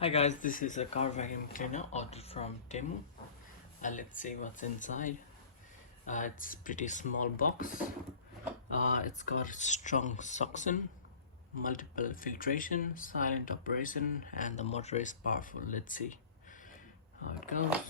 Hi guys, this is a car vacuum cleaner ordered from Temu. Let's see what's inside. It's pretty small box. It's got strong suction, multiple filtration, silent operation, and the motor is powerful. Let's see how it goes.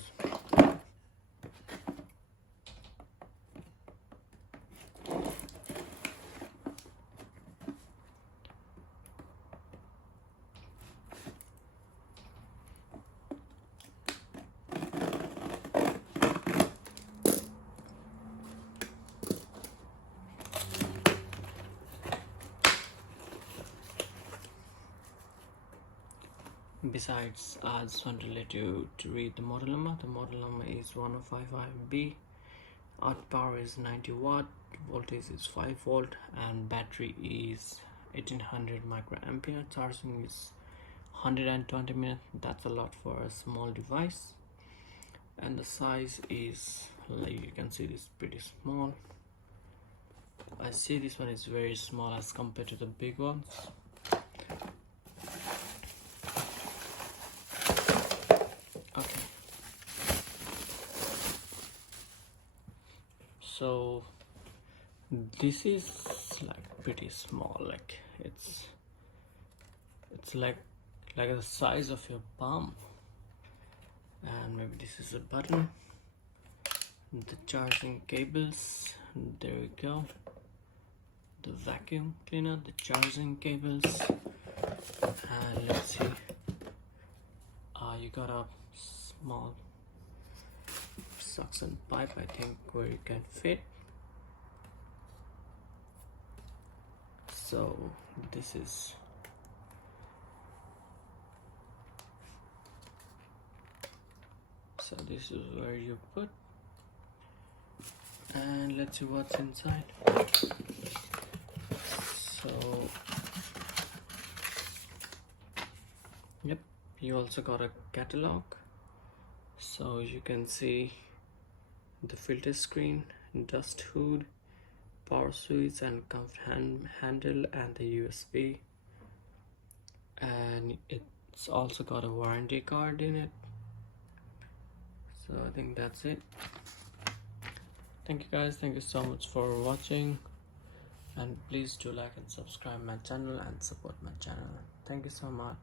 Besides, I just want to let you to read the model number. The model number is 1055B. Out power is 90 watt, voltage is 5 volt, and battery is 1800 microampere. Charging is 120 minutes. That's a lot for a small device. And the size is, like you can see, this pretty small. I see this one is very small as compared to the big ones. Okay, so this is like pretty small, like it's like the size of your palm. And maybe this is a button, the charging cables, there we go, the vacuum cleaner, the charging cables, and let's see, you got a small suction pipe, I think, where you can fit. So this is where you put, and let's see what's inside. So yep, you also got a catalog, so you can see the filter screen, dust hood, power switch, and comfort handle, and the USB. And it's also got a warranty card in it. So I think that's it. Thank you guys, thank you so much for watching, and please do like and subscribe my channel and support my channel. Thank you so much.